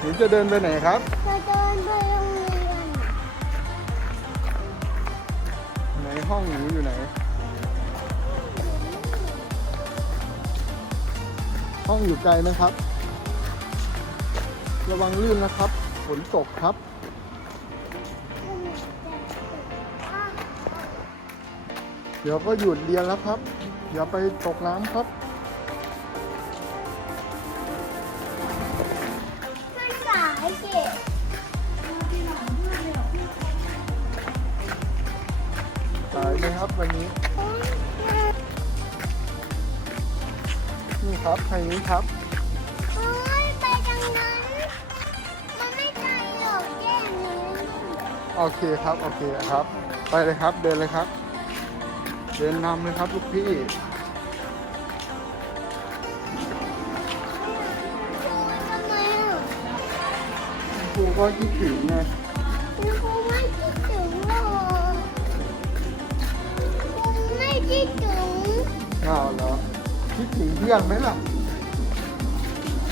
หนูจะเดินไปไหนครับ จะเดินไปโรงเรียนไหนห้องหนูอยู่ไหน ห้องอยู่ไกลนะครับ ระวังลื่นนะครับ ฝนตกครับ เดี๋ยวก็หยุดเรียนแล้วครับ อย่าไปตกน้ำครับายไหมครับวันนี้ นี่ครับทางนี้ครับ โอ้ยไปทางนั้น มันไม่ไกลหรอกแย่นี้โอเคครับ โอเคครับ ไปเลยครับ เดินเลยครับ เดินนำเลยครับลูกพี่ โอ้ยทำไมอะครูก็คิดถึงไงคุณครูไม่คิด อ้าวเหรอคิดถึงเพื่อนไหมล่ะ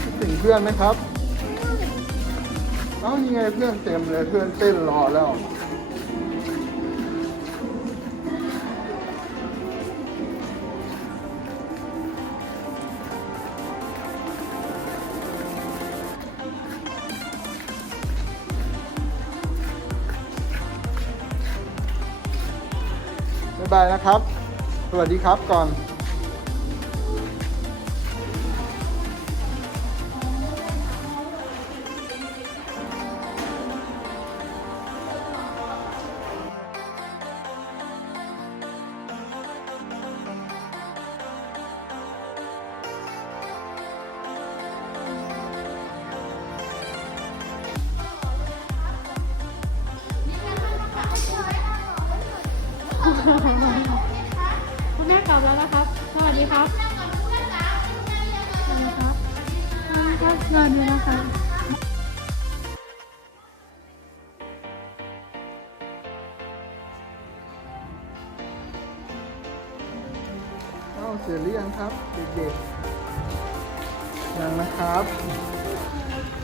คิดถึงเพื่อนไหมครับเอ้านี่ไงเพื่อนเต็มเลยเพื่อนเต้นรอแล้วบ๊ายบายนะครับ สวัสดีครับก่อน คุณแม่กลับแล้วนะครับ สวัสดีครับสวัสดีครับสวัสดีครับสวัสดีนะครับเอ้าเสร็จหรือยังครับ เด็กๆยังนะครับ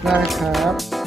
ได้ครับ